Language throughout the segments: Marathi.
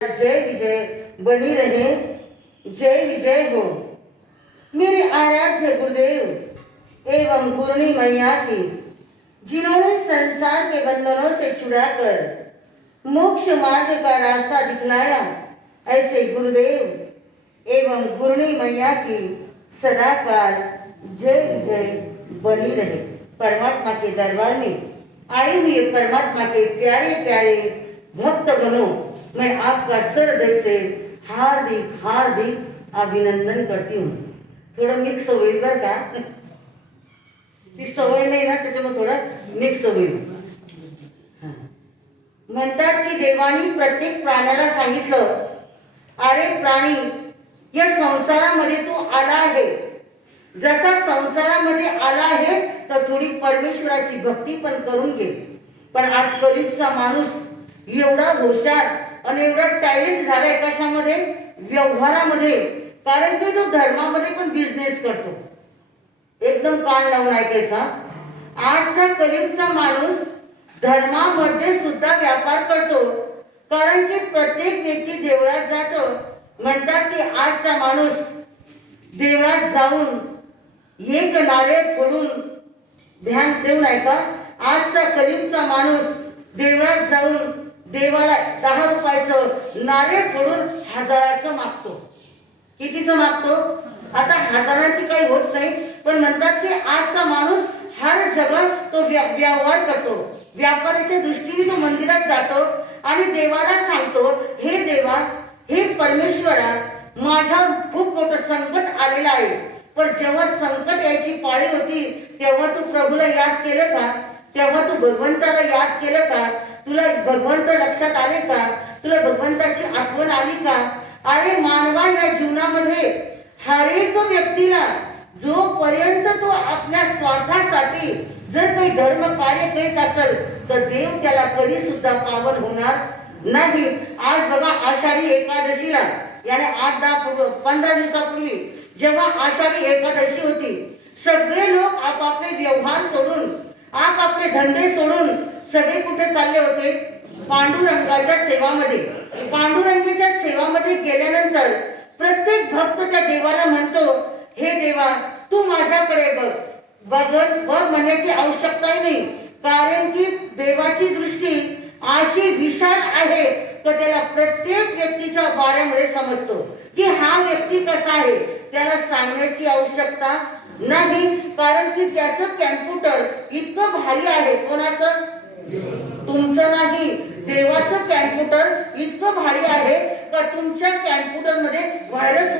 जय विजय बनी रहे, जय विजय हो। मेरे आराध्य गुरुदेव एवं गुरुनी मैया की, जिन्होंने संसार के बंधनों से छुड़ाकर मोक्ष मार्ग का रास्ता दिखलाया, ऐसे गुरुदेव एवं गुरुनी मैया की सदाकाल जय विजय बनी रहे। परमात्मा के दरबार में आए हुए परमात्मा के प्यारे प्यारे भक्तगणों, मैं आपका हृदय से हार्दिक हार्दिक अभिनंदन करती हूँ। थोडं मिक्स होईल बरं का, ती सवय नाही ना, त्याच्यामुळे थोडं मिक्स होईल। म्हणतात की देवानी प्रत्येक प्राण्याला सांगितलं, अरे प्राणी, या संसारामध्ये तू आला आहे, जसा संसारामध्ये आला आहे तर थोडी परमेश्वराची भक्ती पण करून घे। पण आज कलियुगचा माणूस एवढा हुशार आणि एवढा टॅलेंट झालाय कशामध्ये, व्यवहारामध्ये, कारण की तो धर्मामध्ये पण बिझनेस करतो। एकदम कान लावून ऐकायचा, आजचा कलियुगचा माणूस धर्मामध्ये सुद्धा व्यापार करतो, कारण की प्रत्येक व्यक्ती देवळात जातो। म्हणतात की आजचा माणूस देवळात जाऊन एक नारळ फोडून, ध्यान देऊन ऐका, आजचा कलियुगचा माणूस देवळात जाऊन देवाला 10 रुपयाचं नारळ फोडून 1000चं मागतो। कितीचं मागतो? आता हजारांची काही होत नाही, पण म्हणतात की आजचा माणूस हर जगह तो व्यवहार करतो, व्यापाराच्या दृष्टीने तो मंदिरात जातो आणि देवाला सांगतो, हे देवा, हे परमेश्वरा, माझ्यावर खूप मोठं संकट आलेलं आहे, पण जेव्हा संकट यायची पाळी होती तेव्हा तू प्रभूला याद केलं का? तेव्हा तू भगवंताला याद केलं का? तुला भगवंत लक्षात आले का? तुला भगवंताची आठवण आली का? अरे मानवा, या जीवनामध्ये हर एक व्यक्तीला जोपर्यंत तो आपल्या स्वार्थासाठी जर काही धर्म कार्य करीत असेल तर देव त्याला कधी सुद्धा पावन होणार नाही। आज बघा, आषाढी एकादशीला, याने 8-10-15 दिवसापूर्वी जेव्हा आषाढी एकादशी होती, सगळे लोक आपापले व्यवहार सोडून, आपापले धंदे सोडून सगळे कुठे चालले होते? पांडुरंगाच्या सेवामध्ये। पांडुरंगाच्या सेवामध्ये गेल्यानंतर प्रत्येक भक्त त्या देवाला म्हणतो, हे देवा, तू माझ्याकडे बघ म्हणण्याची आवश्यकता नाही, कारण की देवाची दृष्टी अशी विशाल आहे तर त्याला प्रत्येक व्यक्तीच्या बाऱ्यामध्ये समजतो की हा व्यक्ती कसा आहे। त्याला सांगण्याची आवश्यकता नाही, कारण की त्याचं कॅम्प्युटर इतकं भारी आहे। कोणाचं? तुमचं नाही, देवाचं कॅम्प्युटर इतकं भारी आहे का तुमच्या कॅम्प्युटर मध्ये व्हायरस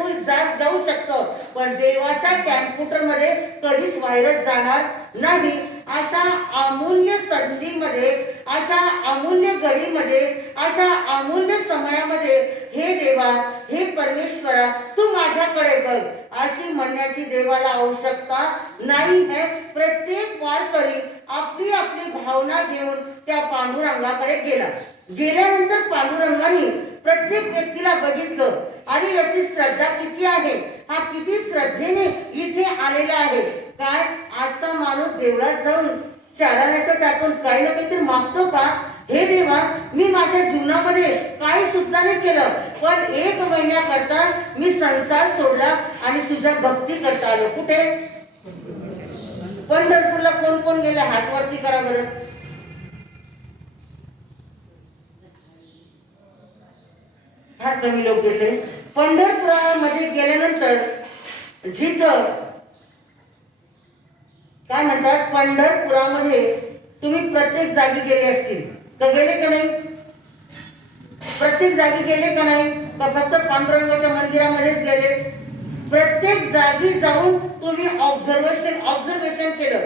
जाऊ शकतं, पण देवाच्या कॅम्प्युटर मध्ये कधीच व्हायरस जाणार नाही। अशा अमूल्य संधीमध्ये, अशा अमूल्य घडीमध्ये, अशा अमूल्य समयामध्ये, हे देवा, हे परमेश्वरा, तू माझ्याकडे बघ, अशी म्हणण्याची देवाला आवश्यकता नाही है। प्रत्येक वारकरी आपली आपली भावना घेऊन त्या पांडुरंगाकडे गेला। गेल्यानंतर पांडुरंगाने प्रत्येक व्यक्तीला बघितलं आणि याची श्रद्धा किती आहे, हा किती श्रद्धेने इथे आलेला आहे। काय आजचा माणूस देवळात जाऊन चाराण्याचं टाकून काही ना काहीतरी मागतो का? हे देवा, मी माझ्या जीवनामध्ये काही सुद्धा नाही केलं, पण 1 महिन्याकरता मी संसार सोडला आणि तुझ्या भक्ती करता आलो। कुठे? पंढरपूरला कोण कोण गेले? हात वरती करा बरं। फार कमी लोक गेले। पंढरपुरामध्ये गेल्यानंतर जिथं काय म्हणतात, पंढरपुरामध्ये तुम्ही प्रत्येक जागी गेले असतील तर गेले का नाही? प्रत्येक जागी गेले का नाही? का फक्त पांडुरंगाच्या मंदिरामध्येच गेले? प्रत्येक जागी जाऊन तुम्ही ऑब्झर्वेशन केलं।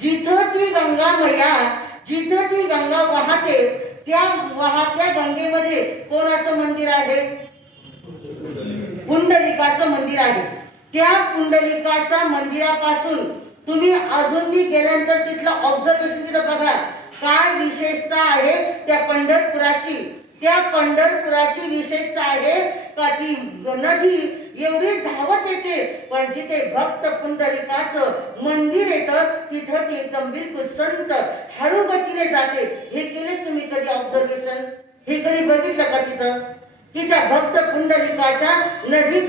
जिथं ती गंगा मैया, जिथं ती गंगा वाहते, त्या वाहत्या गंगेमध्ये कोणाचं मंदिर आहे? पुंडलिकाचं मंदिर आहे। त्या पुंडलिकाच्या मंदिरापासून तुम्ही अजूनही गेल्यानंतर तिथलं ऑब्झर्वेशन तिथं बघा, काय विशेषता आहे त्या पंढरपुराची। त्या पंढरपुराची विशेषता आहे का ती नदी एवढी धावत येते, पण जिथे भक्त पुंडलिकाचं मंदिर येतं तिथं ती एकदम बिलकुल संत हळू गतीने जाते। हे केले तुम्ही कधी ऑब्झर्वेशन? हे कधी बघितलं का तिथं? की त्या भक्त पुंडलिकाच्या नदी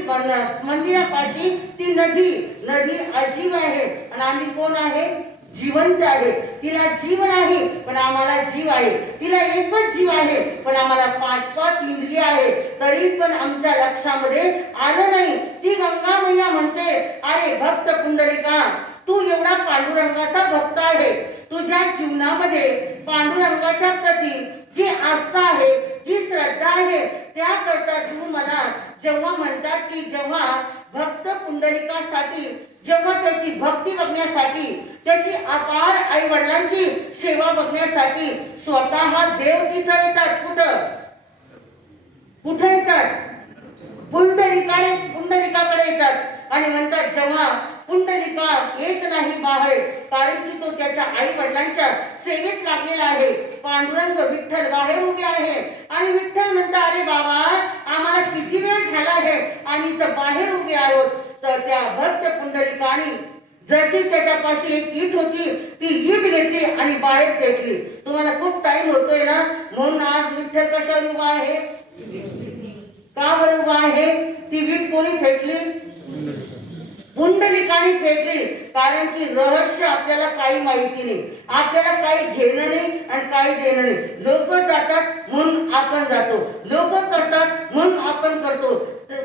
मंदिरापाशी ती नदी अजीव आहे आणि आम्ही कोण आहे? जिवंत आहे. तिला जीवन आहे पण आम्हाला जीव आहे. तिला एकच जीव आहे पण आम्हाला 5 इंद्रिय आहे. तरी पण आमच्या लक्षामध्ये आलं नाही. ती गंगा मैया म्हणते, अरे भक्त पुंडलिका, तू एवढा पांडुरंगाचा भक्त आहे. तुझ्या जीवनामध्ये पांडुरंगाच्या प्रती जी आस्था आहे, जी श्रद्धा आहे, त्याकरता तू मला जेव्हा म्हणतात की जेव्हा भक्त पुंडलिकासाठी, जेव्हा त्याची भक्ती बघण्यासाठी, त्याची अपार आई वडिलांची सेवा बघण्यासाठी स्वतः देव तिथं येतात. कुठं येतात? पुंडलिकाकडे येतात आणि म्हणतात, जेव्हा पुंडलिका येत नाही बाहेर, कारण की तो त्याच्या आई वडिलांच्या सेवेत लागलेला आहे. पांडुरंग विठ्ठल बाहेर उभे आहे आणि विठ्ठल म्हणता, अरे बाबा, आम्हाला किती वेळ झाला आहे, आम्ही इथं बाहेर उभे आहोत. तर त्या भक्त पुंडलिकाने जशी त्याच्यापाशी एक ईट होती, ती ईट घेतली आणि बाहेर फेकली. तुम्हाला खूप टाइम होतोय ना, म्हणून आज विठ्ठल कशावर उभा आहे? का बरं उभा आहे? ती वीट कोणी फेकली? पुंडलिकाने फेकली. कारण की रहस्य आपल्याला काही माहिती नाही, आपल्याला काही घेणं नाही आणि काही देणं नाही. लोक जातात म्हणून आपण जातो, लोक करतात म्हणून आपण करतो.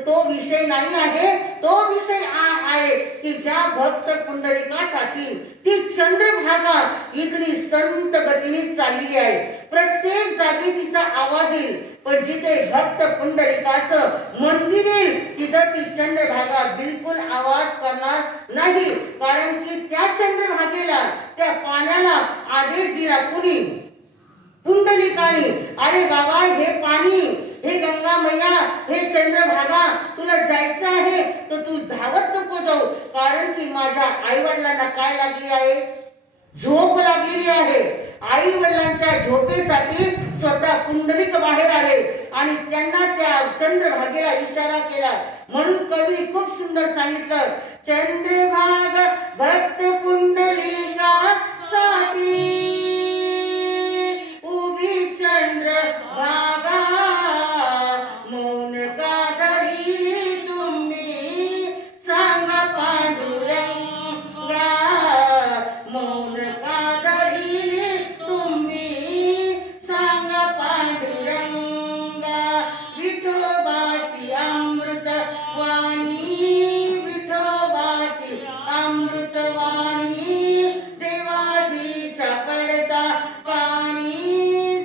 तो विषय नाही आहे. तो विषय आहे की ज्या भक्त पुंडलिकासाठी ती चंद्रभागा इतकी संत गतीने चाललेली आहे. प्रत्येक जागी तिचा आवाज येईल, पण जिथे भक्त पुंडलिकाचं मंदिर येईल तिथं ती चंद्रभागा बिलकुल आवाज करणार नाही. कारण की त्या चंद्रभागेला, त्या पाण्याला आदेश दिला कुणी? पुंडलिकाने. अरे बाबा, हे पाणी, हे गंगा मैया, हे चंद्रभागा, तुला जायचं आहे तर तू धावत नको जाऊ. कारण की माझ्या आई वडिलांना काय लागली आहे? झोप लागलेली आहे. आई वडिलांच्या झोपेसाठी स्वतः पुंडलिक बाहेर आले आणि त्यांना त्या चंद्रभागेला इशारा केला. म्हणून कवीने खूप सुंदर सांगितलं, चंद्रभागा भक्त पुंडलिका साठी उभी चंद्रभागा, मौन का धरिली तुम्ही सांगा पांडुरंगा, मौन का धरिली तुम्ही सांगा पांडुरंगा. विठोबाची अमृत वाणी, विठोबाची अमृत वाणी, देवाजीच्या पडता कानी,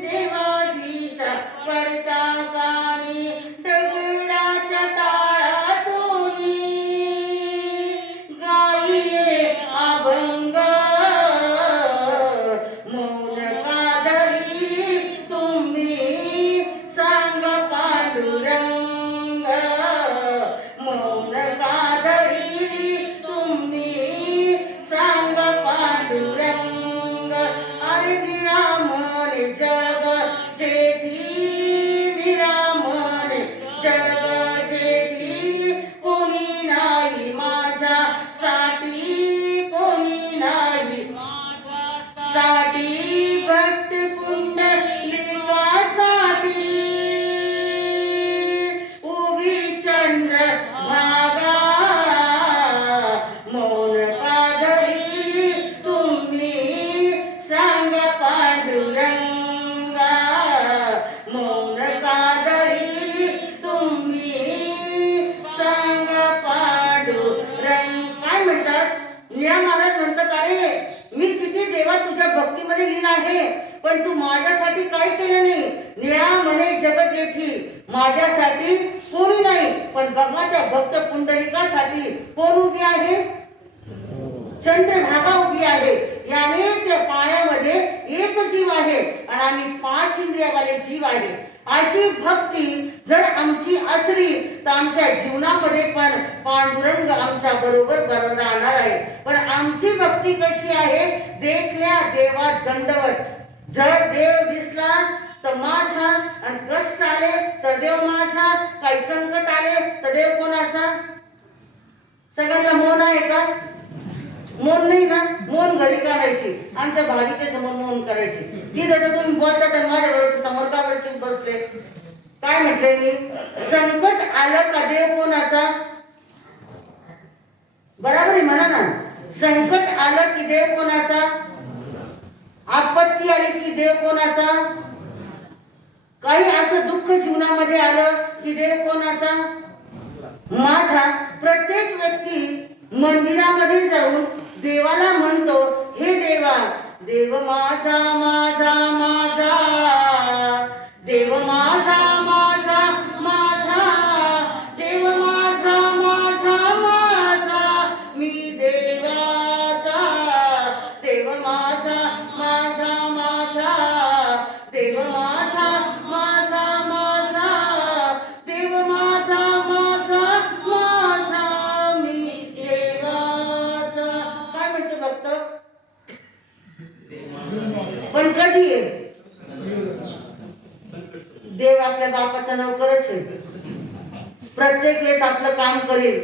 देवाजीच्या पडता कानी, दगडाच्या टाळातून गायले अभंग, मौन का धरिली तुम्ही सांगा पांडुरंग, मौन का धरिली तुम्ही सांगा पांडुरंग. अरे निरामन जग जेठी, निरामन जग जेठी, कोणी नाही माझ्यासाठी, कोणी नाही माझ्यासाठी, भक्त पुंडलिकासाठी उभी चंद्रभागा, मौन का धरिली तुम्ही सांगा पांडुरंगा, मौन का धरिली तुम्ही सांगा पांडुरंग. काय म्हणतात? निळा महाराज म्हणतात, अरे मी किती देवा तुझ्या भक्तीमध्ये लीन आहे, पण तू माझ्यासाठी काय केलं नाही. निळा म्हणे जग जेठी, माझ्यासाठी कोणी नाही. पण बघा, त्या भक्त पुंडलिकासाठी कोण उभी आहे? चंद्रभागा उभी आहे. याने त्या पाण्यामध्ये एक जीव आहे आणि आम्ही 5 इंद्रियावाले जीव आहे. अशी भक्ती जर आमची असली तर आमच्या जीवनामध्ये पण पांडुरंग आमच्या बरोबर राहणार आहे. पण आमची भक्ती कशी आहे? देखल्या देवा दंडवत. जर देव दिसला तर माझा, आणि कष्ट आले तर देव माझा, काही संकट आले तर देव कोणाचा? सगळ्यांना मौन आहे का? मौन नाही ना. मौन घरी करायची, आमच्या भावीच्या समोर मौन करायची. ती जर तुम्ही बोलतात आणि माझ्या बरोबर समोर का बरं चूप बसले? काय म्हटले मी? संकट आलं का देव कोणाचा? बरोबर आहे, म्हणा ना. संकट आलं की देव कोणाचा? आपत्ती आली की देव कोणाचा? काही असं दुःख जीवनामध्ये आलं की देव कोणाचा? माझा. प्रत्येक व्यक्ती मंदिरामध्ये जाऊन देवाला म्हणतो, हे देवा, देव माझा माझा माझा, देव माझा माझा माझा, देव माझा माझा माझा, मी देवाचा, देव माझा माझा माझा, देव माझा माझा माझा, देव माझा माझा माझा, मी देवाचा. काय म्हणतो भक्त? पण कधी आहे? देव आपल्या बापाचा नोकरच आहे. प्रत्येक वेळेस आपलं काम करेल.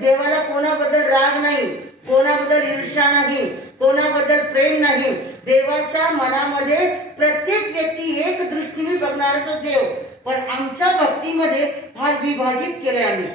देवाला कोणाबद्दल राग नाही, कोणाबद्दल ईर्ष्या नाही, कोणाबद्दल प्रेम नाही. देवाच्या मनामध्ये प्रत्येक व्यक्ती एक दृष्टीने बघणारा तो देव. पण आमच्या भक्तीमध्ये भाग विभाजित केले आम्ही.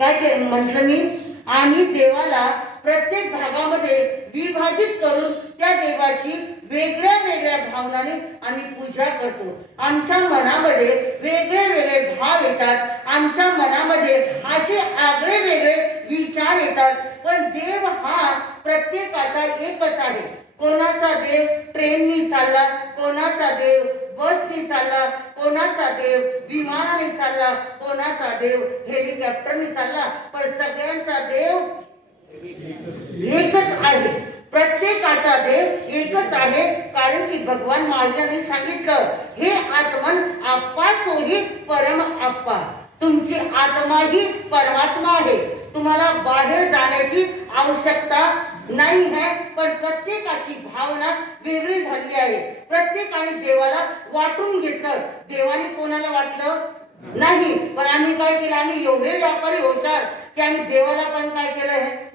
काय म्हटलं मी? आम्ही देवाला प्रत्येक भागामध्ये विभाजित करून त्या देवाची वेगळ्या वेगळ्या भावनाने आम्ही पूजा करतो. आमच्या मनामध्ये वेगळे वेगळे भाव येतात, आमच्या मनामध्ये असे आगळे वेगळे विचार येतात. पण देव हा प्रत्येकाचा एकच आहे. कोणाचा देव ट्रेननी चालला, कोणाचा देव बसनी चालला, कोणाचा देव विमानाने चालला, कोणाचा देव हेलिकॉप्टरने चालला, पण सगळ्यांचा देव एकच आहे. प्रत्येकाचा देव एकच आहे. कारण की भगवान महावीरांनी सांगितलं, हे आत्मन आप्पा सोही परम आप्पा. तुमची आत्मा ही परमात्मा आहे. तुम्हाला बाहेर जाण्याची आवश्यकता नाही है. पण प्रत्येकाची भावना वेगळी झाली आहे. प्रत्येकाने देवाला वाटून घेतलं. देवाने कोणाला वाटलं नाही. पण आम्ही काय केलं? आम्ही एवढे व्यापारी हुशार की आम्ही देवाला पण काय केलं आहे?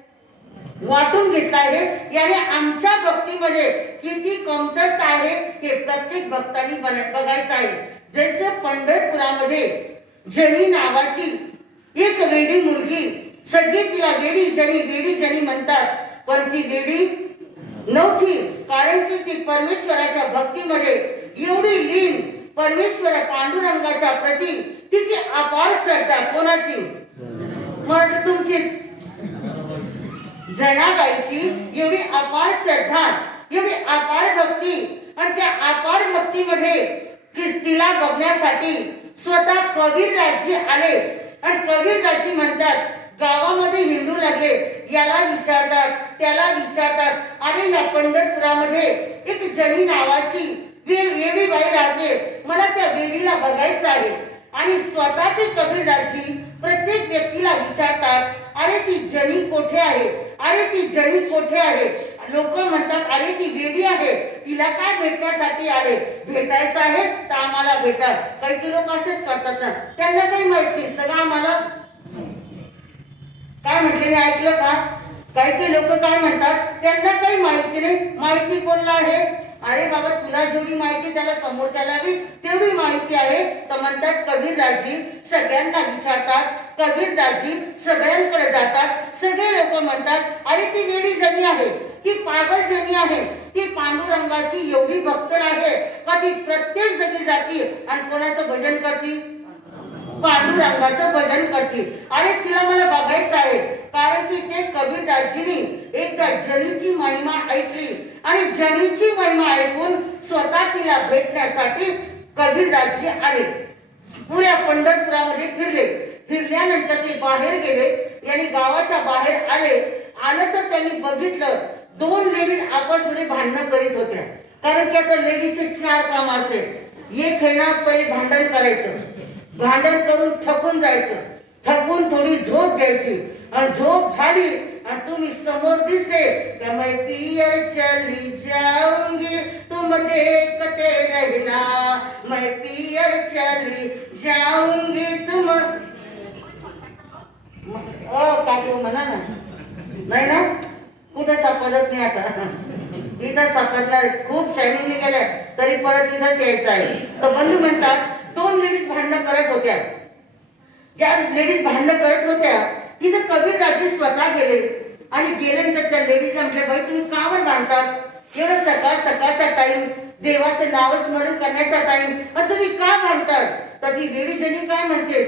वाटून घेतला आहे. याने आमच्या भक्तीमध्ये किती कमतरता आहे हे प्रत्येक भक्तांनी बघायचं आहे. जसे पंढरपुरामध्ये जनी नावाची एक वेडी मुलगी, सगळी तिला वेडी जनी म्हणतात, पण ती वेडी नव्हती. कारण की ती परमेश्वराच्या भक्तीमध्ये एवढी लीन, परमेश्वर पांडुरंगाच्या प्रती तिची अपार श्रद्धा. कोणाची? म्हटलं तुमचीच. जनाबाईची एवढी अपार श्रद्धा, एवढी अपार भक्ती. आणि त्या अपार भक्तीमध्ये तिला बघण्यासाठी स्वतः कबीरदासजी आले. आणि कबीरदासजी म्हणतात, गावामध्ये हिंडू लागले. याला विचारतात, त्याला विचारतात, अरे या पंढरपुरामध्ये एक जनी नावाची वेडी बाई राहते, मला त्या वेडीला बघायचं आहे. आणि स्वतः ते कबीरदासजी प्रत्येक व्यक्तीला विचारतात, अरे ती जनी कोठे आहे? अरे ती जनी कोठे आहे? लोक म्हणतात, अरे ती वेडी आहे, तिला काय भेटण्यासाठी आले? भेटायचं आहे तर आम्हाला भेटा. काही लोक असेच करतात ना, त्यांना काही माहित नाही, सगळं आम्हाला. काय म्हटले ऐकलं का? काही लोक काय म्हणतात, त्यांना काही माहिती नाही. माहिती कोणाला आहे? अरे बाबा, तुला जेवढी माहिती त्याला समोरच्याला तेवढी माहिती आहे. तर म्हणतात कबीरदासजी सगळ्यांना विचारतात, कबीरदासजी सगळ्यांकडे जातात. सगळे लोक म्हणतात, अरे ती वेडी जनी आहे, ती पागल जनी आहे, ती पांडुरंगाची एवढी भक्त आहे का ती प्रत्येक जागी जाती आणि कोणाचं भजन करती? पांडुरंगाचं भजन करते. अरे तिला मला बघायचं आहे. कारण की ते कबीरदासजींनी एकदा जनीची महिमा ऐकली आणि जनीची महिमा ऐकून स्वतः तिला भेटण्यासाठी कबीरदासजी आले. पुऱ्या पंढरपुरामध्ये फिरल्यानंतर ते बाहेर गेले. यांनी गावाच्या बाहेर आलं तर त्यांनी बघितलं, दोन लेडीज आपसमध्ये भांडणं करीत होत्या. कारण की आता लेडीजचे 4 काम असते. एक आहे ना, पहिले भांडण करायचं, भांडण करून थकून जायचं, थकून थोडी झोप घ्यायची, आणि झोप झाली आणि तुम्ही समोर दिसते कि मैं पियर चली जाऊंगी तुम देखते रहना, मैं पियर चली जाऊंगी तुम. काकू म्हणा ना, नाही ना, कुठे सापडत नाही. आता इथं सापडणार, खूप शायनिंग निघाल्या तरी परत इथंच यायचं आहे. तर बंधू म्हणतात, दोन लेडीज भांडणं करत होत्या, ज्या लेडीज भांडणं करत होत्या, तिथे कबीरदासजी स्वतः गेले आणि गेल्यानंतर त्या लेडीजला म्हटले, बाई तुम्ही का बरं भांडतात? एवढं सकाळचा टाइम, देवाचं नावस्मरण करण्याचा टाइम, आणि तुम्ही का भांडतात? तर ती लेडीजनी काय म्हणते,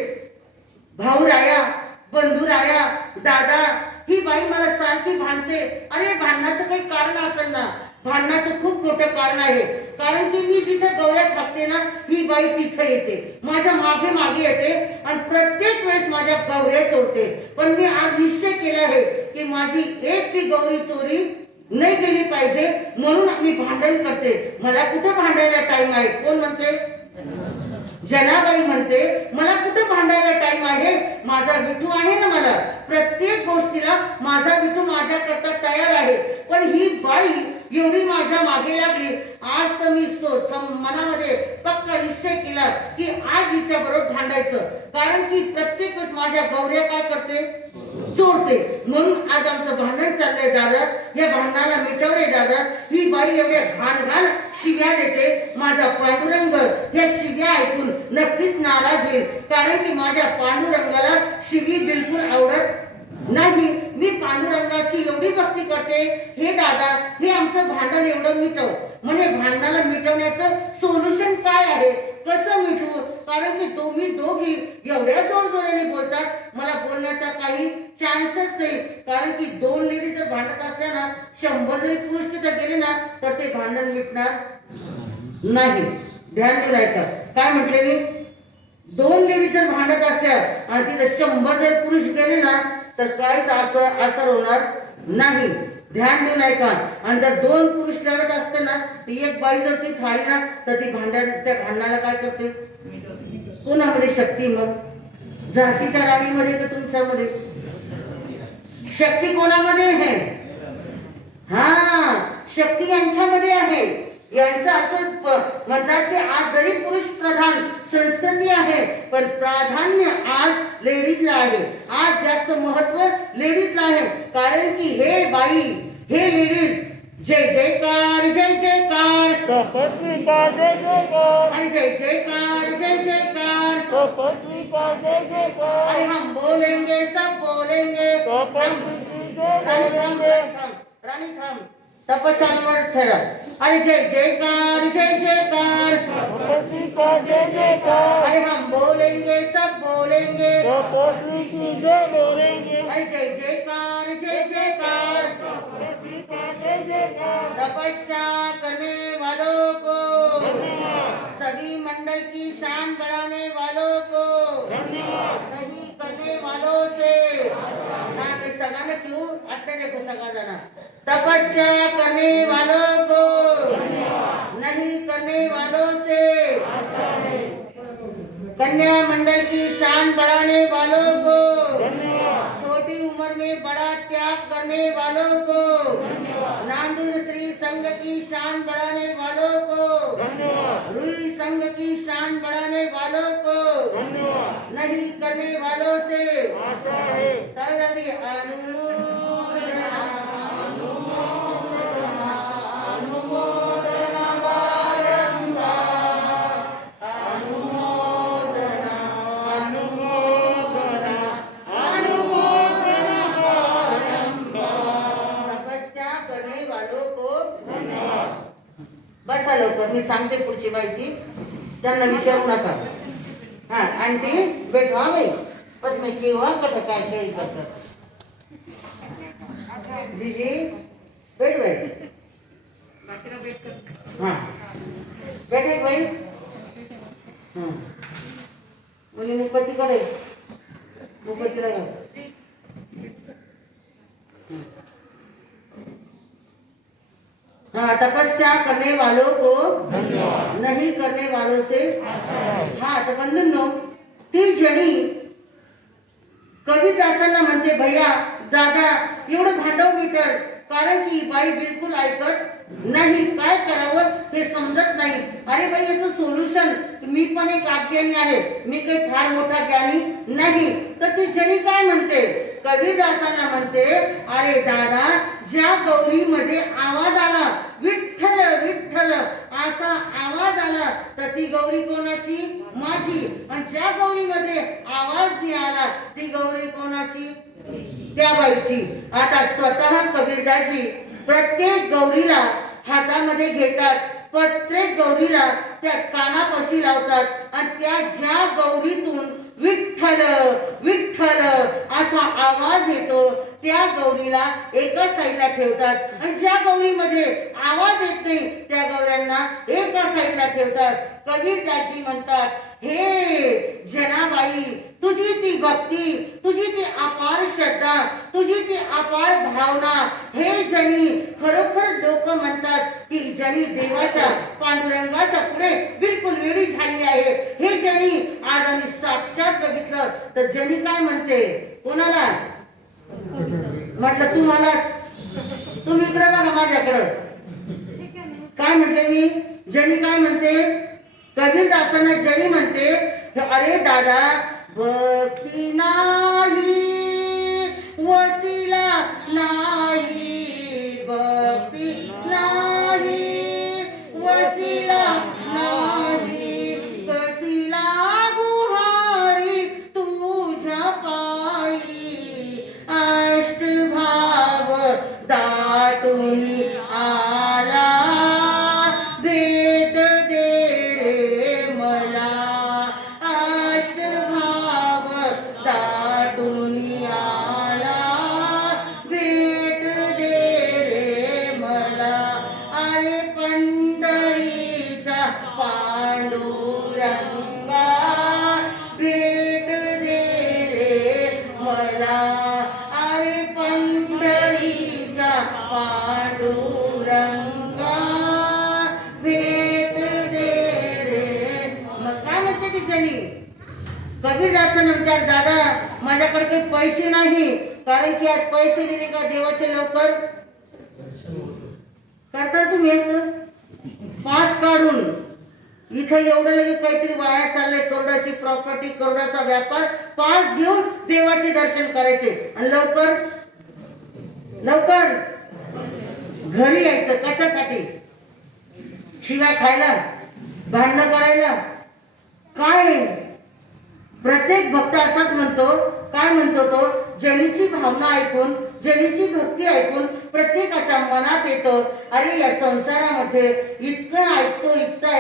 भाऊ राया, बंधू राया, दादा, ही बाई मला सारखी भांडते. अरे भांडण्याचं काही कारण असेल ना, भांडणाचं खूप मोठं कारण आहे. कारण की मी जिथे गौऱ्या थापते ना, ही बाई तिथे येते, माझ्या मागे मागे येते आणि प्रत्येक वेळेस माझ्या गौऱ्या चोरते. पण मी आज निश्चय केला आहे की माझी एक बी गौरी चोरी नाही गेली पाहिजे, म्हणून मी भांडण करते. मला कुठे भांडायला टाइम आहे? कोण म्हणते? जनाबाई म्हणते, मला कुठे भांडायला टाइम आहे? माझा विठू आहे ना, मला प्रत्येक गोष्टीला माझा विठू माझ्या करता तयार आहे. पण ही बाई एवढी माझ्या मागे लागली. आज तर मी मनामध्ये पक्का निश्चय केला की आज हिच्या बरोबर भांडायचं, कारण की प्रत्येक वेळेस माझ्या गौऱ्या काय करते? चोरते. म्हणून आज आमचं भांडण चाललंय दादा, या भांडणाला मिटव रे दादा. ही बाई एवढ्या घाण शिव्या देते, माझा पांडुरंग या शिव्या ऐकून नक्कीच नाराज होईल, कारण की माझ्या पांडुरंगाला शिवी बिलकुल आवडत नाही. मी पांडुरंगाची एवढी भक्ती करते, हे दादा हे आमचं भांडण एवढं मिटव. म्हणजे भांडणाला मिटवण्याचं सोल्युशन काय आहे, कसं मिटवू? कारण की तुम्ही दोघी एवढ्या जोरजोराने बोलतात, मला बोलण्याचा काही चान्सच नाही. कारण की दोन लेडीज जर भांडत असल्या ना, 100 जरी पुरुष तिथे गेले ना, तर ते भांडण मिटणार नाही. ध्यान देऊन ऐका, काय म्हटले मी? दोन लेडीज जर भांडत असल्या आणि तिथे 100 जर पुरुष गेले ना, तर काहीच असर होणार नाही. ध्यान देऊन ऐका. आणि जर दोन पुरुष लढत असते ना, ती एक बाई जर ती थाळी ना, तर ती त्या भांडणाला काय करते? कोणामध्ये शक्ती? मग झाशीच्या राणीमध्ये का तुमच्यामध्ये? शक्ती कोणामध्ये आहे? हा, शक्ती यांच्यामध्ये आहे. यांचं असं म्हणतात की आज जरी पुरुष प्रधान संस्कृती आहे, पण प्राधान्य आज लेडीजला आहे. आज जास्त महत्व लेडीजला आहे. कारण की हे बाई, हे लेडीज, जय जयकार, जय जयकार, तपस्वी का जय जयकार, आणि जय जयकार, जय जयकार, तपस्वी का जय जयकार, अरे हम बोलेंगे, सब बोलेंगे. तपस्वी की जय राणी बोलेंगे. थांब, तपस्यावर ठेरा. अरे जय जयकार, जय जयकार, तपस्वी का जय जयकार, अरे हम बोलेंगे, सब बोलेंगे. तपस्वी की जय बोलेंगे. अरे जय जयकार, जय जयकार, तपस्वी का जय जयकार. तपस्या करने वालों को, सभी मंडल की शान बढ़ाने वालों को, नहीं करने वालों से. हाँ, के सगाने क्यों अट्टे देखो सगा जाना. तपस्या करने वालों को, नहीं करने वालों से, कन्या मंडल की शान बढ़ाने वालों को, छोटी उम्र में बड़ा त्याग करने वालों को, नांदूर श्री संघ की शान बढ़ाने वालों को, रुई संघ की शान बढ़ाने वालों को, नहीं करने वालों से. जल्दी अनुमोदना, अनुमोदना, अनुमोदना बारंबार, अनुमोदना, अनुमोदना, अनुमोदना बारंबार. तपस्या करने वालों को धन्यवाद. बसा लवकर, मी सांगते पुढची माहिती, त्यांना विचारू नका. हा, आंटी बेट हा बाई, पण मी केव्हा कट काय काही करतात. जीजी बेट बाई, हा बेट एक बाई. हा, मुली मुपतीकडे, मुपतीला घाल. हाँ, तपस्या करने वालों को नहीं करने वालों से. हाँ, तो बंधूंनो, ती जणी कबीरदासांना म्हणते, भैया दादा एवढं भांडव मीटर, कारण की बाई बिलकुल ऐकत नाही, काय करावं हे समजत नाही. अरे बाई, याचं सोल्युशन, मी पण एक अज्ञानी आहे, मी काही फार मोठा ज्ञानी नाही. तर ती जनी काय म्हणते, कबीरदासांना म्हणते, अरे दादा, ज्या गौरीमध्ये आवाज आला, विठ्ठल विठ्ठल असा आवाज आला, तर ती गौरी कोणाची? माझी. आणि ज्या गौरीमध्ये आवाज नाही आला, ती गौरी कोणाची? त्या बाईची. आता स्वतः कबीरदाजी प्रत्येक गौरीला हातामध्ये घेतात, प्रत्येक गौरीला त्या कानापाशी लावतात, आणि त्या ज्या गौरीतून विठ्ठल विठ्ठल असा आवाज येतो, त्या गौरीला एका साईडला ठेवतात, आणि ज्या गौरीमध्ये आवाज येत नाही त्या गौऱ्यांना एका साईडला ठेवतात. कबीरदाजी म्हणतात, हे जनाबाई, तुझी ती भक्ती, तुझी ती अपार श्रद्धा, तुझी ती अपार भावना, हे जनी खरोखर लोक म्हणतात की जनी देवाच्या पांडुरंगाच्या पुढे बिलकुल वेडी झाली आहे. हे जनी आज आम्ही साक्षात बघितलं. तर जनी काय म्हणते, कोणाला म्हटलं? तुम्हालाच. तुम्ही इकडे बघा माझ्याकडं. काय म्हटले मी? जनी काय म्हणते? कबीरदासांना जनी म्हणते, अरे दादा, भक्ती नाही, वसिला नाही, भक्ती नाही, वसिला नाही, कशी लागू हारी तुझ्या पायी, अष्टभाव दाटून आला, भेट दे रे मला, अष्टभाव दाटून आला, भेट दे रे मला. अरे पंढरीच्या पांडुरंगा, भेट दे रे मला, अरे पंढरीच्या पांडुरंगा, भेट दे रे. मग काय म्हणते ती जनी? कबीरदास म्हणतात, दादा, माझ्याकडे काही पैसे नाही, कारण की आज पैसे दिले का देवाचे लवकर करता तुम्ही असं पास काढून. इथं एवढं लगेच काहीतरी वाया चाललंय, करोडाची प्रॉपर्टी, करोडाचा व्यापार, पास घेऊन देवाचे दर्शन करायचे, आणि लवकर लवकर घरी यायचं. कशासाठी? शिव्या खायला, भांडणं करायला? काय? प्रत्येक भक्त असाच म्हणतो. काय म्हणतो तो? जनीची भावना ऐकून, जनीची भक्ती ऐकून प्रत्येकाच्या मनात येतो, अरे या संसारामध्ये इतकं ऐकतो, इतकं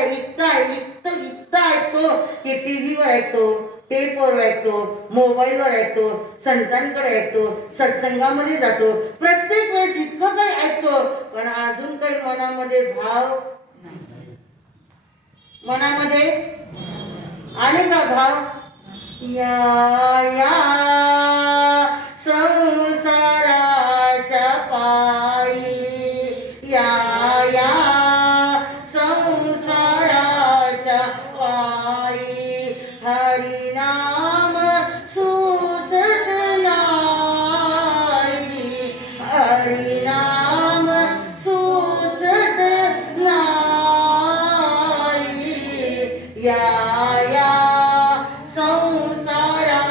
ऐकतो की टीव्हीवर ऐकतो, टेपवर ऐकतो, मोबाईलवर ऐकतो, संतांकडे ऐकतो, सत्संगामध्ये जातो, प्रत्येक वेळेस इतकं काही ऐकतो, पण अजून काही मनामध्ये भाव, मनामध्ये आले का भाव? या या संसाराच्या पायी, या या संसाराच्या पायी, हरिनाम सुचत नाही, हरिनाम सुचत नाही, या या संसाराच्या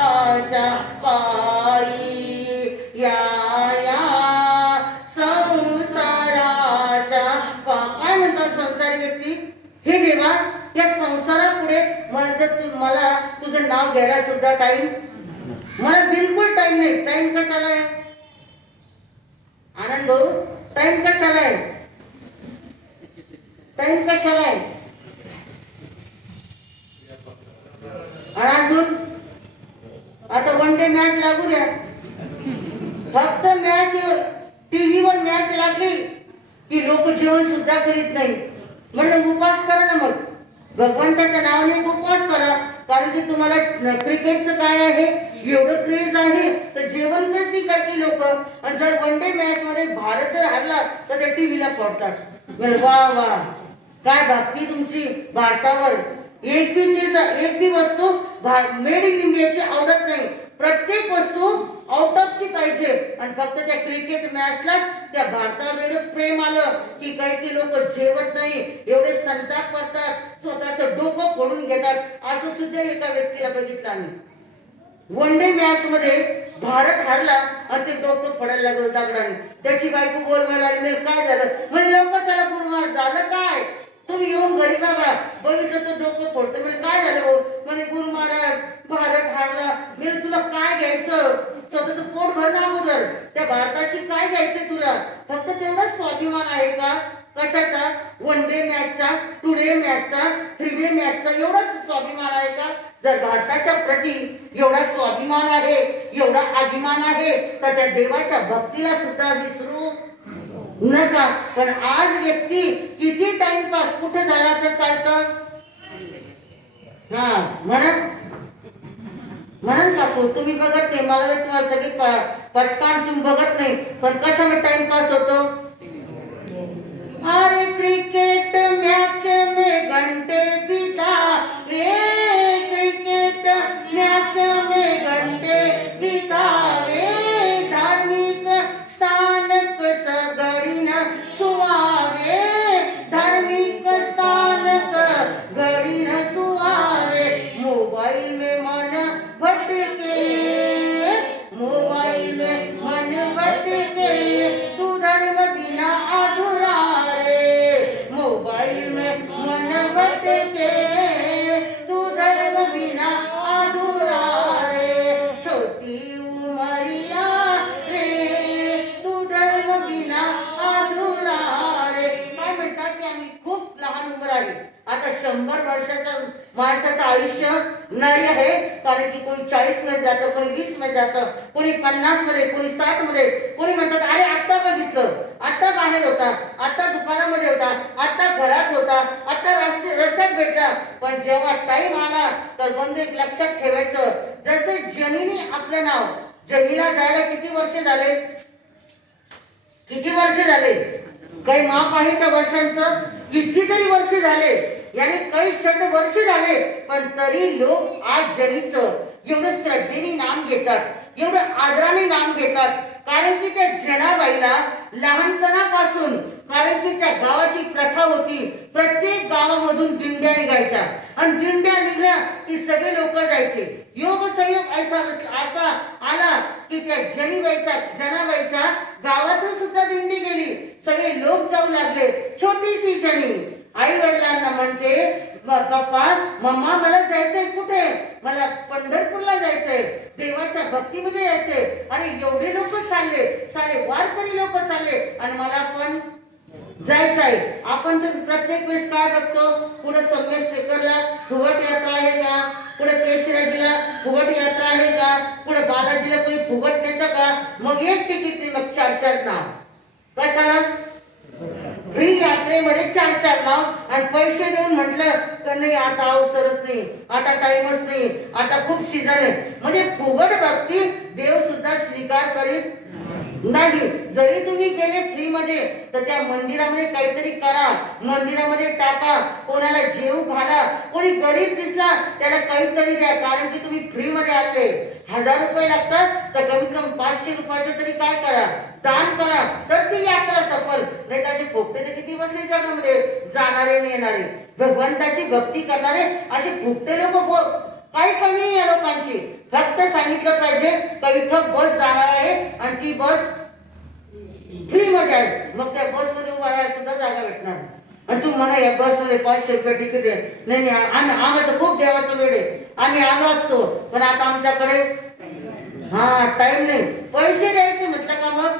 पायी, या या संसाराच्या काय म्हणतात संसारी व्यक्ती? हे देवा, या संसारापुढे मला तुझं नाव घ्यायला सुद्धा टाइम, मला बिलकुल टाइम नाही. टाइम कशाला आहे आनंद भाऊ? टाइम कशाला आहे? टाइम कशाला आहे? आणि अजून आता वन डे मॅच लागू द्या, फक्त मॅच, टीव्हीवर मॅच लागली की लोक जेवण सुद्धा करीत नाही. म्हणलं उपवास करा ना, मग भगवंताच्या नावाने उपवास करा, कारण की तुम्हाला क्रिकेटचं काय आहे, एवढं क्रेज आहे, तर जेवण करते काय की लोक. आणि जर वन डे मॅच मध्ये भारत जर हरला तर ते टीव्हीला पडतात. वा वा, काय भक्ती तुमची भारतावर. एक बी वस्तू मेड इन इंडियाची आवडत नाही. प्रत्येक वस्तू आउट ऑफची पाहिजे. आणि फक्त त्या क्रिकेट मॅचला त्या भारतावर एवढं प्रेम आलं की काही लोक जेवत नाही, एवढे संताप करतात, स्वतःचं डोकं फोडून घेतात. असं सुद्धा एका व्यक्तीला बघितलं आम्ही. वन डे मॅच मध्ये भारत हारला आणि ते डोकं फोडायला लागलं दगडाने. त्याची बायको बोलवायला आली, म्हणजे काय झालं? म्हणजे लवकर त्याला गुरुवार झालं काय? तुम्ही येऊन घरी बघा. बघितलं तर डोकं फोडतं. म्हणजे काय झालं भाऊ? म्हणे गुरु महाराज भारत हारला. म्हणजे तुला काय घ्यायचं? स्वतःचं पोट भर ना अगोदर. त्या भारताशी काय घ्यायचंय तुला? फक्त तेवढाच स्वाभिमान आहे का? कशाचा? वन डे मॅचचा, टू डे मॅचचा, 3 डे मॅचचा एवढाच स्वाभिमान आहे का? जर भारताच्या प्रती एवढा स्वाभिमान आहे, एवढा अभिमान आहे, तर त्या देवाच्या भक्तीला सुद्धा विसरू नका. पण आज व्यक्ती किती टाइमपास कुठे झाला तर चालतं? हा म्हणून काकू तुम्ही बघत नाही, मला तुम्हाला सगळे पचकान तुम्ही बघत नाही, पण कशामध्ये टाइमपास होतो? अरे क्रिकेट मैच में घंटे बितावे, क्रिकेट मैच में घंटे बितावे, धार्मिक स्थान घड़ी न सुहावे, धार्मिक स्थान घड़ी न सुहावे, मोबाइल में मन भटके, मोबाइल में मन भटके, तू धर्म बिना अधूरा, मोबाइल में मन भटके, तू धर्म बिना अधूरा रे, छोटी उमरिया रे, तू धर्म बिना अधूरा रे. काय म्हणतात की आम्ही खूप लहान उमर आहे. आता 100 वर्षाचं माणसाचं आयुष्य नाही आहे, कारण की कोणी 40 मध्ये जातं, कोणी 20 मध्ये जातं, कोणी 50 मध्ये, कोणी 60 मध्ये. कोणी म्हणतात अरे आत्ता बघितलं, आत्ता बाहेर होता, आत्ता दुकानामध्ये होता, आत्ता घरात होता, आत्ता रस्त्यात भेटला. पण जेव्हा टाइम आला तर बंधू एक लक्षात ठेवायचं, जसे जनीने आपलं नाव, जनीला जायला किती वर्ष झाले? किती वर्ष झाले? काही माप आहे का वर्षांचं? कितीतरी वर्ष झाले, याने काही शत वर्ष झाले. पण तरी लोक आज जनीचं एवढं श्रद्धेने नाम घेतात, एवढं आदराने नाम घेतात. कारण की त्या जनाबाईला लहानपणापासून, कारण की त्या गावाची प्रथा होती, प्रत्येक गावामधून दिंड्या निघायच्या आणि दिंड्या निघल्या की सगळे लोक जायचे. योग संयोग असा आला की त्या जनाबाईच्या गावातून सुद्धा दिंडी गेली, सगळे लोक जाऊ लागले. छोटीशी जनी आई वडिलांना म्हणते, पप्पा मम्मा मला जायचंय कुठे? मला पंढरपूरला जायचंय, देवाच्या भक्तीमध्ये जायचंय. अरे एवढे लोक चालले, सारे वारकरी लोक चालले आणि मला पण जायचं आहे. आपण तर प्रत्येक वेळेस काय बघतो, पुढे सोमेश्वरला फुगट यात्रा आहे का, पुढे केशराजीला फुगट यात्रा आहे का, पुढे बालाजीला कोणी फुगट नेतं का? मग एक तिकीट नाही, मग 4 नाव. कशाला? फ्री यात्रेमध्ये 4 नाव. आणि पैसे देऊन म्हटलं तर नाही, आता अवसरच नाही, आता टाइमच नाही, आता खूप सीझन आहे. म्हणजे फुगट भक्ती देव सुद्धा स्वीकार करीत नाही. जरी तुम्ही गेले फ्री मध्ये तर त्या मंदिरामध्ये काहीतरी करा, मंदिरामध्ये टाका, कोणाला जेव घाला, कोणी गरीब दिसला त्याला काहीतरी द्या. कारण की तुम्ही फ्री मध्ये आले, 1000 रुपये लागतात तर कमीत कमी 500 रुपयाचं तरी काय करा, दान करा, तर ती यात्रा सफल. नाही तर असे फुकटे तर किती बसले जगामध्ये, जाणारे आणि येणारे. भगवंताची भक्ती करणारे असे फुकटे लोक काही कमी नाही या लोकांची. फक्त सांगितलं पाहिजे का इथं बस जाणार आहे आणि ती बस फ्री मध्ये आहे, मग त्या बस मध्ये उभा राहायला सुद्धा जागा भेटणार. आणि तू म्हणा या बस मध्ये 500 रुपये तिकीट आहे. नाही आम्हाला तर खूप देवाचं वेळ आहे, आम्ही आलो असतो, पण आता आमच्याकडे टाइम नाही. पैसे द्यायचे म्हटलं का मग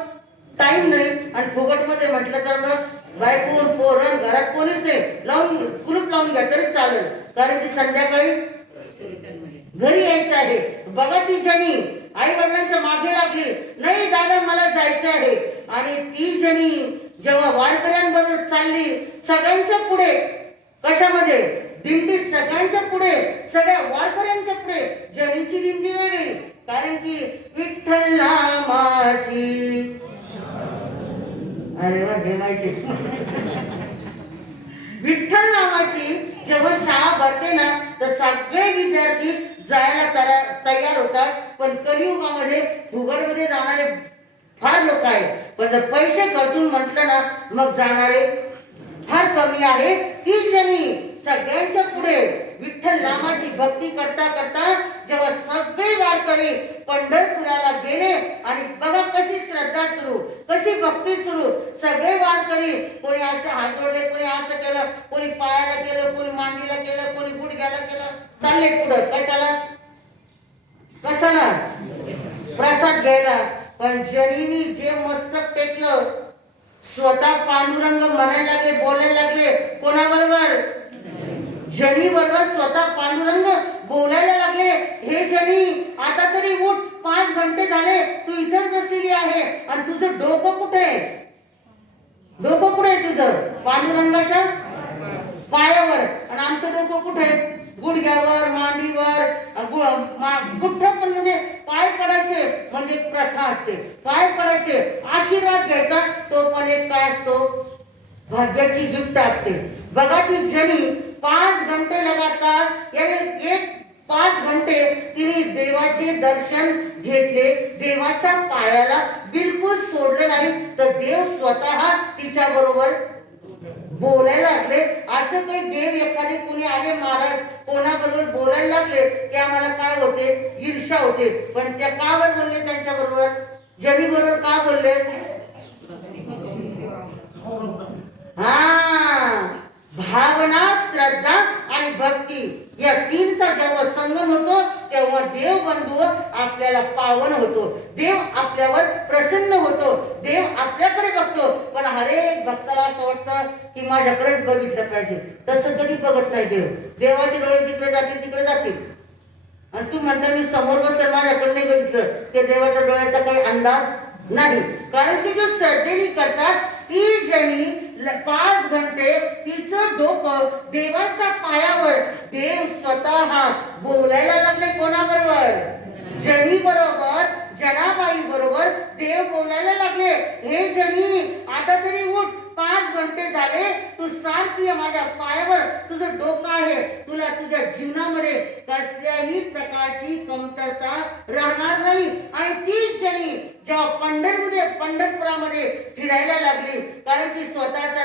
टाइम नाही. आणि फुगट मध्ये म्हटलं तर मग बायको पोरण घरात कोणीच नाही, लावून कुलूप लावून घ्या तरी चालेल, कारण की संध्याकाळी घरी यायचं आहे. बघा ती जनी आई वडिलांच्या मागे लागली, नाही दादा मला जायचं आहे. आणि ती जनी जेव्हा वारकऱ्यांबरोबर चालली, सगळ्यांच्या पुढे, कशामध्ये? दिंडी सगळ्यांच्या पुढे, सगळ्या वारकऱ्यांच्या पुढे. जनीची दिंडी वेगळी, कारण की विठ्ठल नामाची, अरे वा हे माहिती, विठ्ठल नामाची जेव्हा शाळा भरते ना तर सगळे विद्यार्थी जायला तयार होतात, पण कलियुगामध्ये फुगडमध्ये जाणारे फार लोक आहेत, पण जर पैसे खर्चून म्हटलं ना मग जाणारे फार कमी आहे. ती जणी सगळ्यांच्या पुढे विठ्ठल नामाची भक्ती करता करता जेव्हा सगळे वारकरी पंढरपुराला गेले आणि बघा कशी श्रद्धा सुरू, कशी भक्ती सुरू. सगळे वारकरी कोणी असं हात जोडले, कोणी असं केलं, कोणी पायाला केलं, कोणी मांडीला केलं, कोणी गुडघ्याला केलं, चालले पुढं. कशाला कशाला प्रसाद घ्यायला. पण जनीनी जे मस्तक टेकलं, स्वतः पांडुरंग म्हणायला लागले, बोलायला लागले. कोणाबरोबर? जनी बरोबर स्वतः पांडुरंग बोलायला लागले. हे जनी, आता तरी उठ, 5 घंटे झाले तू इथेच बसलेली आहे आणि तुझं डोकं कुठे आहे? डोकं कुठे आहे तुझं? पांडुरंगाच्या पायावर. आणि आमचं डोकं कुठे आहे? गुडघ्यावर, मांडीवर. कुठं पण म्हणजे पाय पडायचे म्हणजे प्रथा असते, पाय पडायचे, आशीर्वाद घ्यायचा. तो पण एक काय असतो? भाग्याची गिफ्ट असते. बघा ती जनी 5 घंटे लगातार याने 5 घंटे तिने देवाचे दर्शन घेतले, देवाच्या पायाला बिलकुल सोडलं नाही. तर देव स्वतः तिच्या बरोबर बोलायला लागले. असं काही देव एखादे कोणी आले महाराज कोणाबरोबर बोलायला लागले की आम्हाला काय होते? ईर्ष्या होते. पण त्या का बरोबर बोलले? त्यांच्या बरोबर, जनी बरोबर का बोलले? भावना, श्रद्धा आणि भक्ती या 3चा जेव्हा संगम होतो तेव्हा देव बंधू आपल्याला पावन होतो, देव आपल्यावर प्रसन्न होतो, देव आपल्याकडे बघतो. पण हर एक भक्ताला असं वाटतं की माझ्याकडेच बघितलं पाहिजे. तसं कधी बघत नाही देव. देवाचे डोळे तिकडे जातील, तिकडे जातील. आणि तू म्हणता मी समोर बसलं, माझ्याकडे नाही बघितलं, ते देवाच्या डोळ्याचा काही अंदाज नाही. कारण की जो श्रद्धेने करतात ती जणी 5 घंटे तिचं डोकं देवाच्या पायावर, देव स्वतः बोलायला लागले. कोणाबरोबर? जनी बरोबर, जनाबाई बरोबर देव बोलायला लागले. हे जनी, आता तरी उठ, 5 घंटे झाले तू सारखी माझ्या पायावर, तुझं डोकं आहे, तुला तुझ्या जीवनामध्ये कसल्याही प्रकारची कमतरता राहणार नाही. आणि तीच जणी जेव्हा पंढरपुरामध्ये फिरायला लागली, कारण की स्वतःच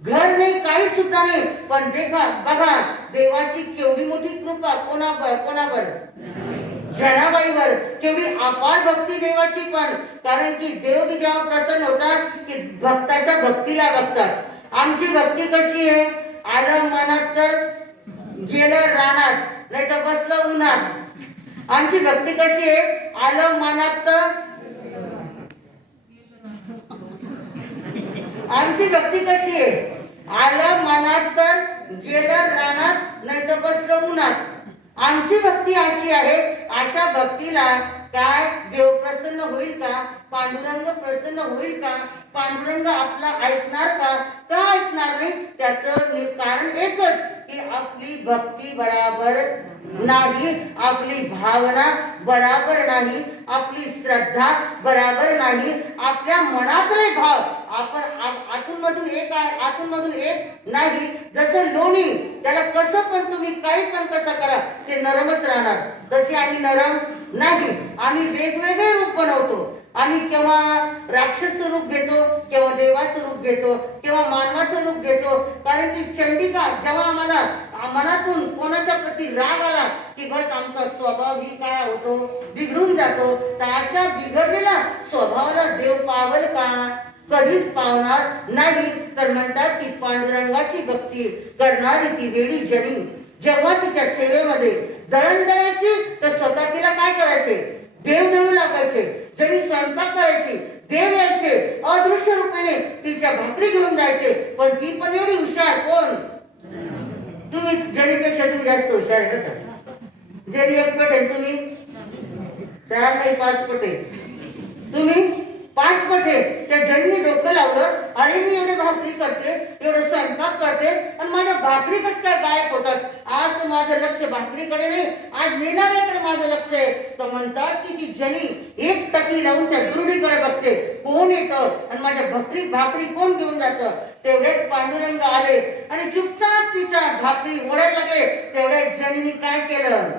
घर नाही, काही सुद्धा नाही, पण बघा देवाची केवढी मोठी कृपा कोणावर? जनाबाईवर. केवढी अपार भक्ती देवाची. पण कारण की देव बी जेव्हा प्रसन्न होतात की भक्ताच्या भक्तीला बघतात. आमची भक्ती कशी आहे? आलं मनात तर गेलं रानात, नाही तर बसलं उन्हात. आमची भक्ती कशी आहे? आलं मनात तर, आमची भक्ती कशी आहे? आलं मनात तर गेलं रानात, नाही तर बसलं उन्हात. आमची भक्ती अशी आहे. अशा भक्तीला काय देव प्रसन्न होईल का? पांडुरंग प्रसन्न होईल का? पांडुरंग आपला ऐकणार का? का ऐकणार नाही? त्याचं कारण एकच की आपली भक्ती बराबर नाही, आपली भावना बराबर नाही, आपली श्रद्धा बराबर नाही, आपल्या मनातले भाव आपण आतून मधून एक नाही. जसं लोणी, त्याला कसं पण तुम्ही काही पण कसं करा ते नरमच राहणार. तसे आम्ही नरम नाही. आम्ही वेगवेगळे रूप बनवतो. आम्ही केव्हा राक्षसचं रूप घेतो, केव्हा देवाचं रूप घेतो, केव्हा मानवाचं रूप घेतो. कारण की चंडिका जेव्हा आम्हाला मनातून कोणाच्या प्रती राग आला की बस आमचा स्वभाव ही काय होतो? बिघडून जातो. तर अशा बिघडलेल्या स्वभावाला देव पावल का? कधीच पावणार नाही. तर म्हणतात की पांडुरंगाची भक्ती करणारी ती वेडी जनी जेव्हा तिच्या सेवेमध्ये दळण दळायची तर स्वतः तिला काय करायचे? देव दळू लागायचे. जनी स्वयंपाक करायची, देव यायचे अदृश्य रूपाने तिच्या भाकरी घेऊन जायचे. पण ती पण एवढी हुशार. कोण? तुम्ही जनीपेक्षा तुम्ही जास्त हुशार आहे का? जनी 1 पट आहे, तुम्ही 4 नाही 5 पट आहे. तुम्ही 5 पट आहे. त्या जनीने डोकं लावलं, अरे मी एवढे भाकरी करते, एवढं स्वयंपाक करते आणि माझ्या भाकरी कसं काय गायब होतात? आज तर माझं लक्ष भाकरीकडे नाही, आज नेणाऱ्याकडे माझं लक्ष आहे. तर म्हणतात की ती जनी एक टकी लावून त्या दुर्डीकडे बघते, कोण येतं आणि माझ्या भाकरी कोण घेऊन जातं. तेवढ्यात पांडुरंग आले आणि चुपचाप तिच्या भाकरी ओढायला लागले. तेवढ्यात जनीने काय केलं,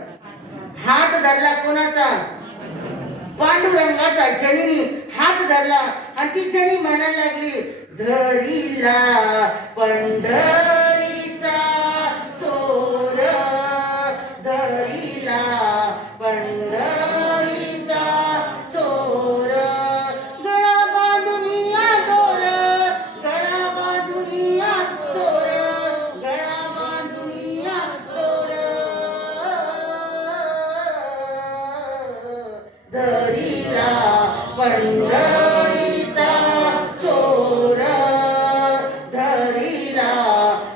हात धरला. कोणाचा? पांडुरंगाचा. जनीने हात धरला आणि ती जनी म्हणायला लागली, धरीला पंढरीचा चोर, धरीला पंढरीचा चोर, गळा बांधुनिया दोर, गळा बांधुनिया दोर, गळा बांधुनिया दोर, धरीला पंढरीचा चोर, धरीला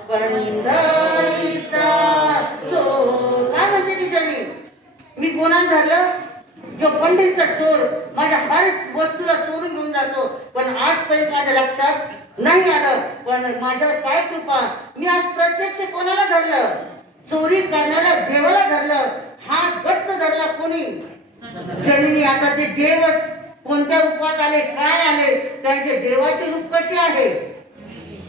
पंढरीचा चोर. काय म्हणते ती जनी? मी कोणाला धरलं? जो पंढरीचा चोर माझ्या हर वस्तूला चोरून घेऊन जातो. पण आजपर्यंत माझ्या लक्षात नाही आलं. पण माझ्यावर काय कृपा, मी आज प्रत्यक्ष कोणाला धरलं? चोरी करणाऱ्या देवाला धरलं. हा गच्च धरला कोणी? जनीने. आता ते देवच कोणत्या रूपात आले, काय आले, त्यांचे देवाचे रूप कसे आहे?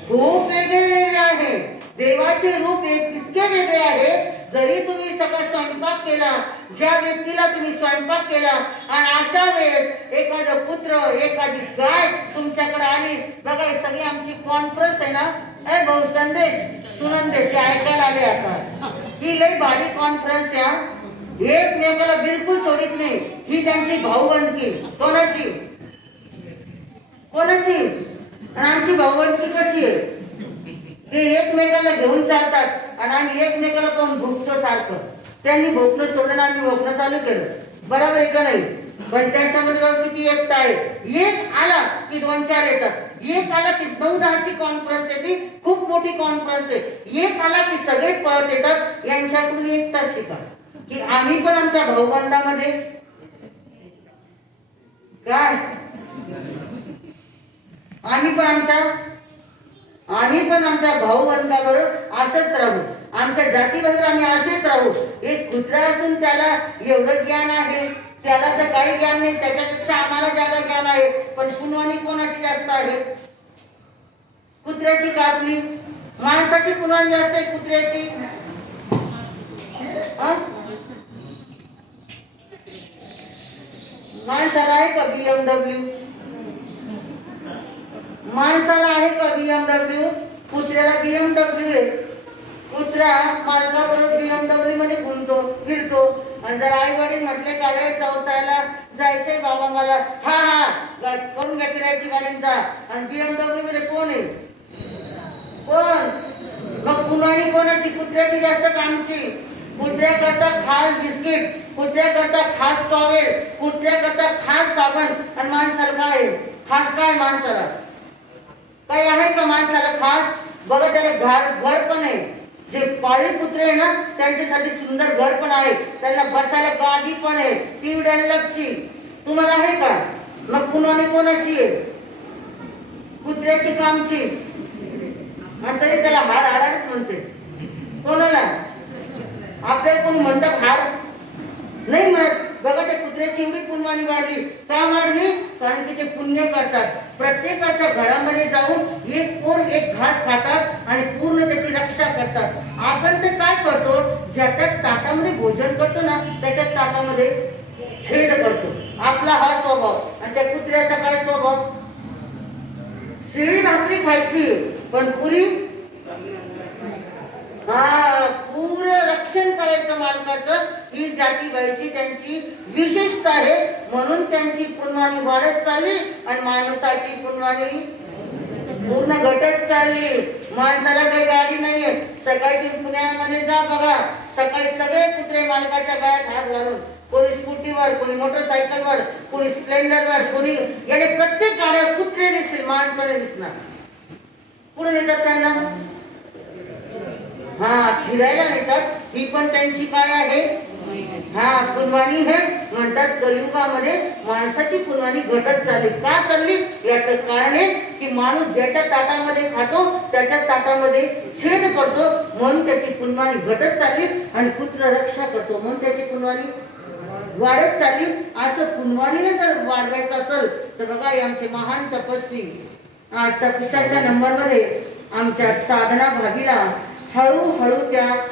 खूप वेगळे वेगळे आहे. देवाचे रूप इतके वेगळे आहे. जरी तुम्ही सगळा स्वयंपाक केला, ज्या व्यक्तीला तुम्ही स्वयंपाक केला आणि अशा वेळेस एखादा पुत्र, एखादी गाय तुमच्याकडे आली, बघा ही सगळी आमची कॉन्फरन्स आहे ना, ए भाऊ संदेश सुनंदे ते ऐकायला आले. आता ही लई भारी कॉन्फरन्स आहे. एकमेकाला बिलकुल सोडित नाही. ही त्यांची भाऊबंदकी. कोणाची? कोणाची? आणि आमची भाऊबंदकी कशी आहे? ते एकमेकाला घेऊन चालतात आणि आम्ही एकमेकाला पण भोगतो सारखं. त्यांनी भोगणं सोडलं, आम्ही भोगणं चालू केलं. बरोबर आहे का नाही? पण त्याच्यामध्ये बघा किती एकता आहे. एक आला की 2-4 येतात. एक आला की 9-10ची कॉन्फरन्स येते. खूप मोठी कॉन्फरन्स आहे. एक आला की सगळे पळत येतात. यांच्याकडून एकता शिका की आम्ही पण आमच्या भाऊबंदामध्ये काय, आम्ही पण आमच्या भाऊबंदाबरोबर असंच राहू. आमच्या जातीबरोबर आम्ही असेच राहू. एक कुत्रा असून त्याला एवढं ज्ञान आहे, त्याला तर काही ज्ञान नाही, त्याच्यापेक्षा आम्हाला ज्यादा ज्ञान आहे. पण पुनवानी कोणाची जास्त आहे? कुत्र्याची कापली. माणसाची पुनवानी जास्त आहे कुत्र्याची. माणसाला आहे का BMW? माणसाला आहे का BMW? कुत्र्याला BMW आहे. कुत्रा मालकाबरोबर BMW मध्ये घुमतो, फिरतो. आणि जर आई वडील म्हटले का रे चौसाळ्याला जायचंय बाबा मला, हा करून घ्या किरायची गाड्यांचा. आणि BMW मध्ये कोण आहे? कोण? मग पुनवानी कोणाची? कुत्र्याची जास्त कामची. कुत्र्याकरता खास बिस्किट, कुत्र्याकरता खास टॉवेल, कुत्र्याकरता खास साबण. आणि माणसाला काय खास? काय माणसाला काही आहे का? माणसाला खास बघा, त्याला घर पण आहे. जे पाळीव कुत्रे आहे ना, त्यांच्यासाठी सुंदर घर पण आहे. त्यांना बसायला गादी पण आहे, पिवड्यांची. तुम्हाला आहे का? मग पुनवानी कोणाची आहे? कुत्र्याची कामची. आणि तरी त्याला हाडाच म्हणते. कोणाला? आपल्याला कोणी म्हणतात हाड नाही म्हणत. बघा त्या कुत्र्याची एवढी पुनवानी वाढली. का वाढली? कारण की ते पुण्य करतात. प्रत्येकाच्या घरामध्ये जाऊन एक पोर एक घास खातात आणि पूर्ण त्याची रक्षा करतात. आपण ते काय करतो? ज्या ताटामध्ये भोजन करतो ना, त्याच्या ताटामध्ये छेद करतो. आपला हा स्वभाव. आणि त्या कुत्र्याचा काय स्वभाव? शिळी भाकरी खायची पण पुरी, पूर्ण रक्षण करायचं मालकाचं. ही जातीबाईची त्यांची विशेषता आहे. म्हणून त्यांची पुनवानी वाढत चालली आणि माणसाची पुनवानी पूर्ण घटत चालली. माणसाला काही गाडी नाहीये. सकाळी पुण्यामध्ये जा बघा, सकाळी सगळे कुत्रे मालकाच्या गळ्यात हात घालून, कोणी स्कूटीवर, कोणी मोटरसायकलवर, कोणी स्प्लेंडरवर, कोणी याने प्रत्येक गाड्यावर कुत्रे दिसतील, माणसं नाही दिसणार. पुढे येतात त्यांना फिरायला नेतात. ही पण त्यांची काय आहे? पुनवानी है. म्हणतात कलियुगामध्ये माणसाची पुनवानी घटत चालली. का चालली? याचं कारण आहे की माणूस ज्याच्या ताटामध्ये खातो त्याच्या ताटामध्ये छेद करतो म्हणून त्याची पुनवानी घटत चालली आणि पुत्र रक्षा करतो म्हणून त्याची पुनवानी वाढत चालली. असं पुनवानीने जर वाढवायचं असेल तर बघा हे आमचे महान तपस्वी आज तपस्याच्या नंबरमध्ये आमच्या साधना भाभीला हळूहळू त्या